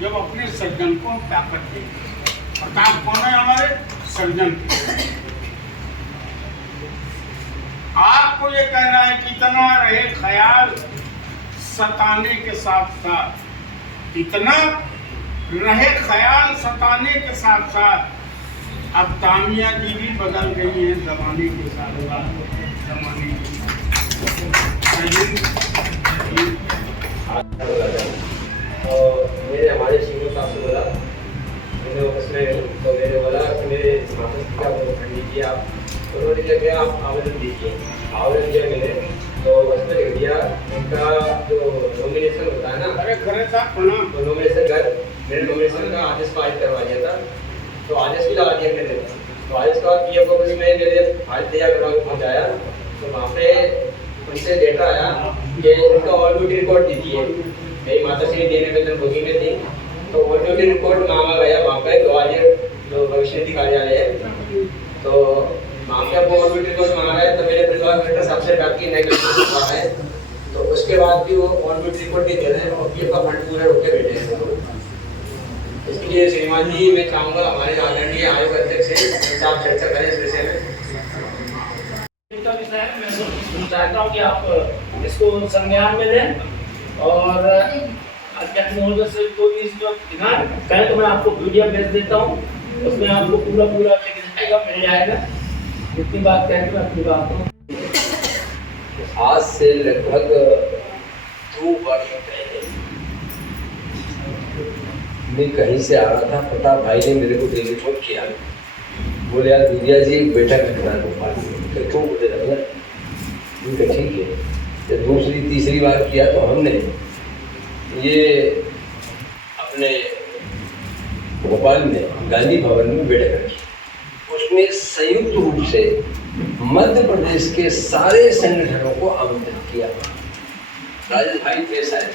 जब अपने सर्जन को ताकत देंगे। प्रताप कौन है? हमारे सर्जन। आपको ये कहना है कितना रहे ख्याल सताने के साथ साथ, इतना रहे ख्याल सताने के साथ साथ। अब तामिया जी भी बदल गई है जमाने के साथ साथ, जमाने के साथ। और मैंने हमारे शिवराज साहब से बोला, मैंने ऑफिस में गई तो मैंने बोला कि मेरे माता जी का वो खंड लीजिए आप। उन्होंने क्या किया, आप आवेदन दीजिए। आवेदन दिया मैंने तो उसमें लिख दिया उनका जो नॉमिनेशन होता है ना, अरे खरे साहब प्रणाम। तो नॉमिनेशन कर मेरे नॉमिनेशन का आदेश पारित करवा दिया था, तो आदेश भी लगा दिया मैंने। तो आदेश का पीएफ ऑफिस में मेरे फाइल तैयार करवा के पहुँचाया, तो वहाँ पे उनसे लेटर आया कि उनका ऑल ड्यूटी रिकॉर्ड दीजिए। मेरी माता श्री देने वेतन भोगी में थी, तो ऑल ड्यूटी रिकॉर्ड मांगा गया वहाँ पे ग्वालियर जो भविष्य निधि कार्यालय है, तो वहाँ पे वो ऑल ड्यूटी रिकॉर्ड मांगा है। तो मेरे परिवार कलेक्टर साहब से बात की, नेगेटिव हुआ है, तो उसके बाद भी वो ऑल ड्यूटी रिकॉर्ड भी दे रहे हैं और पीएफ का फंड पूरा रुके बैठे हैं। तो इसके लिए श्रीमान जी मैं चाहूँगा हमारे आदरणीय आयोग अध्यक्ष से आप चर्चा करें इस विषय में। मैं चाहता हूँ कि आप इसको संज्ञान में लें और अध्यक्ष महोदय से कोई भी इसमें ध्यान कहें तो मैं आपको पीडीएफ भेज देता हूँ, उसमें आपको पूरा मिल जाएगा। इतनी बात कहेंगे मैं अपनी बात को आज से लगभग 2 वर्ष पहले मैं कहीं से आ रहा था, प्रताप भाई ने मेरे को टेलीफोन किया, बोले यार विद्या जी एक बैठक रखना है भोपाल में। क्यों बोले रखना, ठीक है। तो दूसरी तीसरी बार किया तो हमने ये अपने भोपाल में गांधी भवन में बैठक रखी। उसमें संयुक्त रूप से मध्य प्रदेश के सारे संगठनों को आमंत्रित किया। राजेश भाई थे शायद,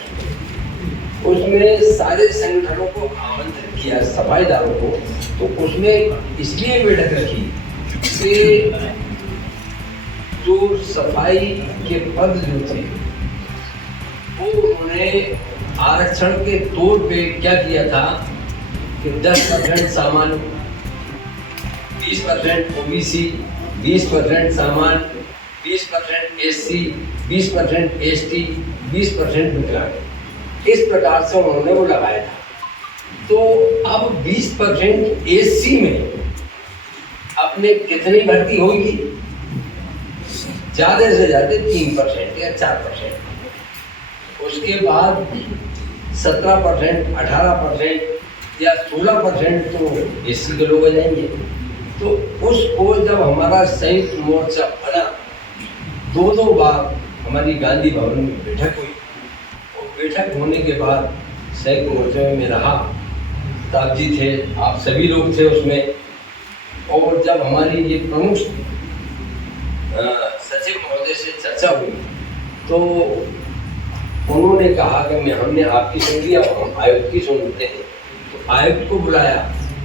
उसमें सारे संगठनों को आमंत्रित किया, सफाईदारों को। तो उसमें इसलिए बैठक रखी कि जो सफाई के पद जो थे वो उन्होंने आरक्षण के तौर पे क्या किया था कि 10% सामान्य, 20% ओबीसी, 20% सामान्य, 20% एससी, 20% एसटी, 20% विकलांग, इस प्रकार से उन्होंने वो लगाया था। तो अब 20% एससी में अपने कितनी भर्ती होगी, ज़्यादा से ज़्यादा 3% या 4%। उसके बाद 17%, 18% या 16% तो एससी के लोग आ जाएंगे। तो उसको जब हमारा संयुक्त मोर्चा बना, 2 बार हमारी गांधी भवन में बैठक हुई, और बैठक होने के बाद संयुक्त मोर्चे में रहा, ताप जी थे, आप सभी लोग थे उसमें। और जब हमारी ये प्रमुख सचिव महोदय से चर्चा हुई तो उन्होंने कहा कि हमने आपकी सुन लिया, हम आयुक्त की सुनते हैं। तो आयुक्त को बुलाया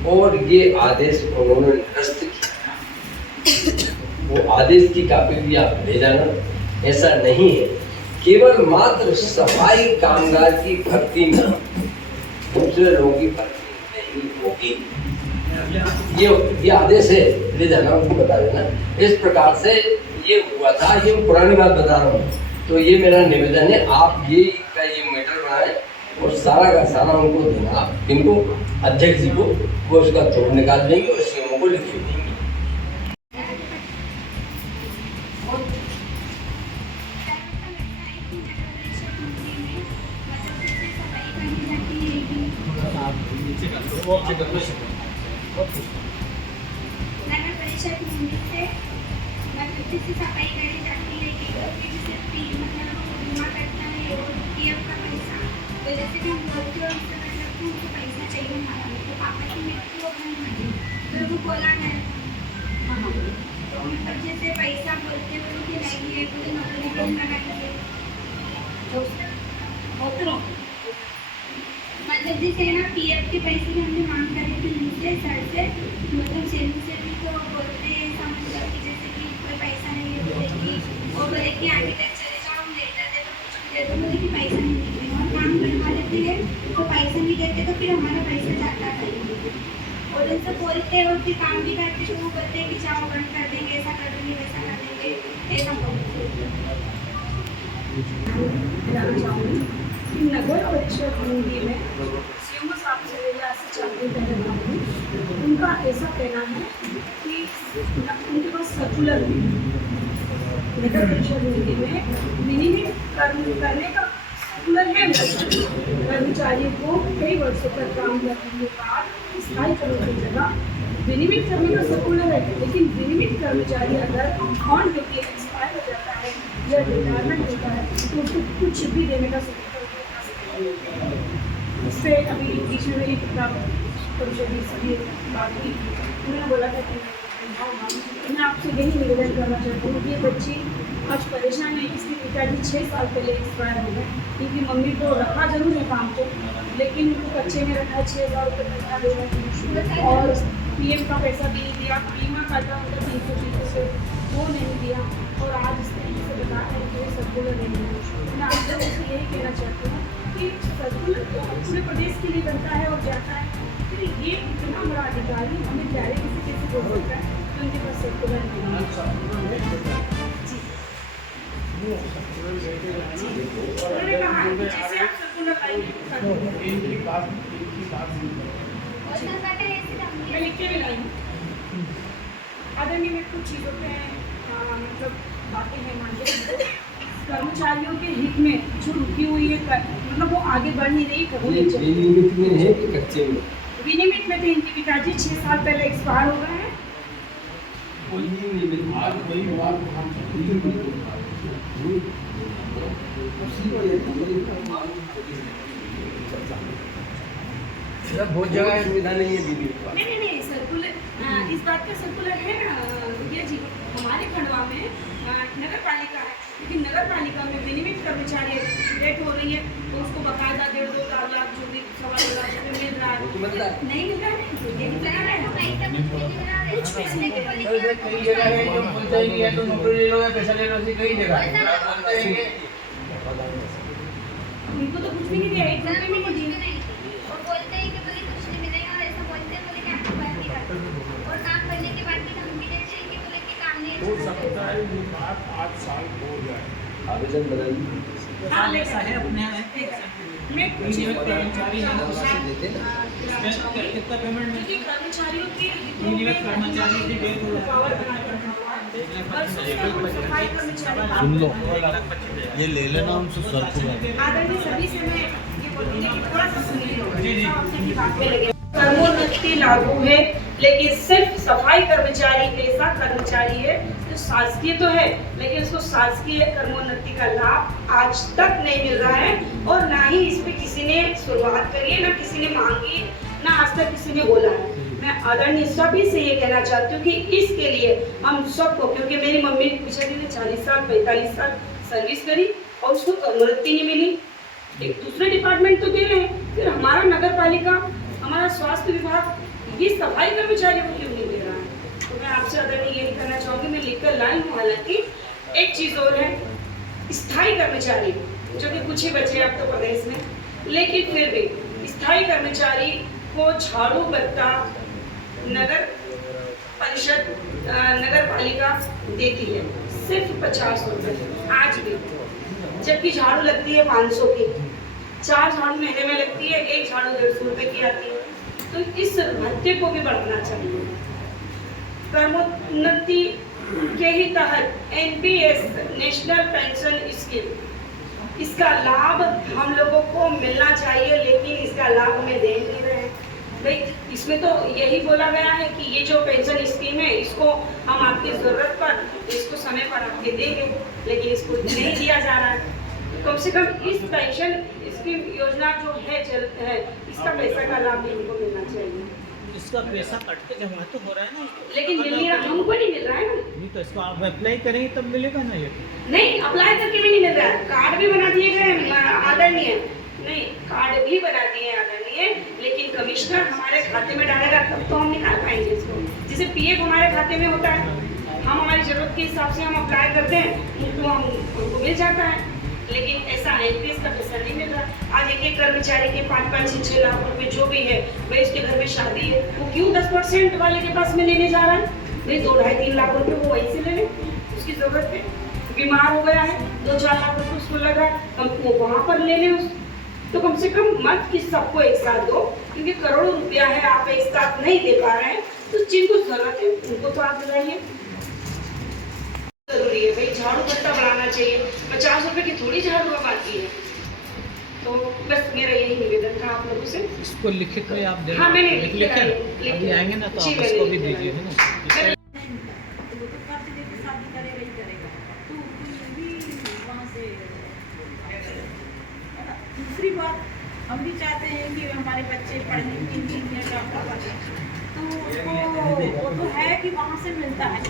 और ये आदेश उन्होंने निरस्त किया। वो आदेश की कापी भी आप ले जाना, ऐसा नहीं है केवल मात्र सफाई कामगार की भर्ती में दूसरे लोगों की भर्ती नहीं होगी। ये आदेश है, ले जाना, उनको बता देना। इस प्रकार से ये हुआ था, ये पुरानी बात बता रहा हूँ। तो ये मेरा निवेदन है, आप ये मैटर बनाएं और सारा का सारा उनको देना। आप इनको अध्यक्ष जी को वो उसका तोड़ निकाल देंगे और सीएमओ को लिख देंगे। नगर परिषद से सफाई करने जाती है कि मतलब जमा करता है और पीएफ का पैसा, तो जैसे कि हम बोलते हैं उससे मतलब कि उनको पैसा चाहिए हमारा, तो पापा की मृत्यु हो गई, तो वो बोला है तो मतलब जैसे पैसा बोलते हुए कि नहीं है तो नौकरी कम लगाइए, मतलब जैसे ना पीएफ के पैसे भी हमने मांग करे थे उनसे सर से, मतलब सेलू से भी तो बोलते हैं समझ कि जैसे कि कोई पैसा नहीं है, बोले कि वो बोले कि आगे तक चले जाओ, हम लेटर दे तो कुछ भी दे दो, बोले कि पैसा नहीं देते और काम करवा लेते हैं तो पैसा नहीं देते तो फिर हमारा पैसा जाता है। और उनसे बोलते हैं और फिर काम भी करते तो वो बोलते हैं कि जाओ बंद कर देंगे, ऐसा कर देंगे, वैसा कर देंगे, ऐसा बोलते। नगर परिषद हिंदी में सीएमओ साहब से चाहती हूँ उनका ऐसा कहना है कि उनके पास सर्कुलर नगर परिषद में मिनिमम करने का सर्कुलर है। कर्मचारियों को कई वर्षों तक काम करने के बाद स्थायी करने की जगह विनियमित करने का सर्कुलर है, लेकिन विनियमित कर्मचारी अगर ऑन ड्यूटी एक्सपायर हो जाता है या रिटायरमेंट होता है तो उसको कुछ भी देने का सर्कुलर है। इससे अभी बीच में मेरी किताब परिषद सभी बात हुई, उन्होंने बोला था कि मैं आपसे यही निवेदन करना चाहती हूँ कि ये बच्ची आज परेशान है। इसके पिताजी 6 साल पहले एक्सपायर हो गए। इनकी मम्मी को रखा जरूर है काम को, लेकिन उनको कच्चे में रखा है। 6,000 रुपये पैसा दे रहे हैं और पीएम का पैसा भी नहीं दिया, बीमा काटा उनका 300 से, वो नहीं दिया। और आज इस तरीके से बता रहे हैं कि सर्कुलर नहीं है। मैं आप लोगों से यही कहना चाहती हूँ कि सर्कुलर तो पूरे प्रदेश के लिए बनता है और जाता है, फिर ये इतना बड़ा अधिकारी हमें प्यारे किसी कैसे बोल सकता है तो उनके पास सर्कुलर नहीं है। उन्होंने कहा है कि जैसे आप सर्कुलर लाएंगे मैं लिख के भी लाई हूँ। आदरणीय में कुछ चीज़ों पे मतलब बातें हैं मानते कर्मचारियों के हित में जो रुकी हुई है, मतलब वो आगे बढ़ नहीं रही। विनियमित में थे इनके पिताजी 6 साल पहले एक्सपायर हो गए हैं। बहुत जगह है सुविधा नहीं है दीदी। नहीं सर्कुलर इस बात का सर्कुलर है ये जी हमारे खंडवा में नगर पालिका है, लेकिन नगर पालिका में विनियमित कर्मचारी डेट हो रही है तो उसको बकायदा 1.5-2 लाख जो भी 2.25 लाख रुपये मिल रहा है। नहीं मिल रहा है कुछ पैसे के कई जगह है जो बोलता है कि या तो नौकरी ले लो या पैसा ले लो, ऐसी कई जगह है। उनको तो कुछ भी नहीं दिया, एक रुपये भी नहीं दिया। और बोलते हैं कि बोले कुछ नहीं मिलेगा और ऐसा बोलते हैं बोले कि आपको बात नहीं करते और काम करने के बाद भी धमकी देते हैं कि बोले कि काम नहीं हो सकता है ये बात 8 साल हो जाए। आवेदन बनाइए। हाँ ऐसा है अपने मैं कुछ कर्मचारी हैं कितना पेमेंट में कर्मचारियों की कर्मचारी की डेट हो सफाई कर्मचारी सुन लो, ये ले लेना हमसे सर्कुलर। आदरणीय सभी से मैं ये बोलूँगी कि थोड़ा सा सुनिए। कर्मोन्नति लागू है, लेकिन सिर्फ सफाई कर्मचारी ऐसा कर्मचारी है जो शासकीय तो है, लेकिन उसको शासकीय कर्मोन्नति का लाभ आज तक नहीं मिल रहा है और ना ही इस पे किसी ने शुरुआत करी है, ना किसी ने मांगी, ना आज तक किसी ने बोला है। मैं आदरणीय सभी से ये कहना चाहती हूँ कि इसके लिए हम सबको, क्योंकि मेरी मम्मी पिछले ने 40 साल 45 साल सर्विस करी और उसको कर्मोन्नति नहीं मिली। एक दूसरे डिपार्टमेंट तो दे रहे हैं, फिर हमारा नगर पालिका, हमारा स्वास्थ्य विभाग ये सफाई कर्मचारियों को क्यों नहीं दे रहा है। तो मैं आपसे आदरणीय ये कहना चाहूँगी, मैं लिखकर लाई हूँ। हालांकि एक चीज़ और है, स्थायी कर्मचारी जो कि कुछ ही बचे अब तो प्रदेश में, लेकिन फिर भी स्थायी कर्मचारी को झाड़ू बत्ता नगर परिषद नगर पालिका देती है सिर्फ 50 रुपये आज भी, जबकि झाड़ू लगती है 500 की। 4 झाड़ू महीने में लगती है, 1 झाड़ू 150 रुपये की आती है। तो इस भत्ते को भी बढ़ाना चाहिए। कर्मोन्नति के ही तहत एनपीएस नेशनल पेंशन स्कीम, इसका लाभ हम लोगों को मिलना चाहिए, लेकिन इसका लाभ हमें दे नहीं रहे हैं। भाई इसमें तो यही बोला गया है कि ये जो पेंशन स्कीम है इसको हम आपकी ज़रूरत पर इसको समय पर आपके देंगे, लेकिन इसको नहीं दिया जा रहा है। कम से कम इस पेंशन स्कीम योजना जो है इसका पैसा का लाभ भी हमको मिलना चाहिए। इसका पैसा कट के जमा तो हो रहा है ना, लेकिन मिल नहीं रहा, हमको नहीं मिल रहा है ना। नहीं तो इसको आप अप्लाई करेंगे तब मिलेगा ना ये। नहीं, अप्लाई करके भी नहीं मिल रहा है। कार्ड भी बना दिए गए आदरणीय, नहीं कार्ड भी बना दिए आदरणीय, लेकिन कमिश्नर हमारे खाते में डालेगा तब तो हम निकाल पाएंगे इसको। जैसे पीएफ हमारे खाते में होता है, हम हमारी ज़रूरत के हिसाब से हम अप्लाई करते हैं तो हमको मिल जाता है, लेकिन ऐसा एनपीएस का पैसा नहीं मिल रहा। आज एक कर्मचारी के 5-5, 6-6 लाख रुपए जो भी है, भाई उसके घर में शादी है, वो क्यों 10% वाले के पास में लेने जा रहा है? भाई 2-2.5-3 लाख रुपए वो वहीं से ले ले, उसकी ज़रूरत है। बीमार हो गया है, 2-4 लाख रुपए उसको लगा, हम वो वहाँ पर ले लें तो कम से कम मत कि सबको एक साथ दो, क्योंकि करोड़ों रुपया है, आप एक साथ नहीं दे पा रहे हैं, तो जिनको जरूरत है उनको तो आप दिलाइए। जरूरी है भाई, झाड़ू पट्टा बढ़ाना चाहिए, 50 रुपए की थोड़ी झाड़ू अब आती है। तो बस मेरा यही निवेदन था आप लोगों से। इसको लिखित में आप दे, हाँ मैंने लिख अभी आएंगे ना तो आप इसको भी दीजिए, है ना। दूसरी बात, हम भी चाहते हैं कि हमारे बच्चे पढ़ने की इंजीनियर डॉक्टर बने, तो उसको वो तो है कि वहाँ से मिलता है,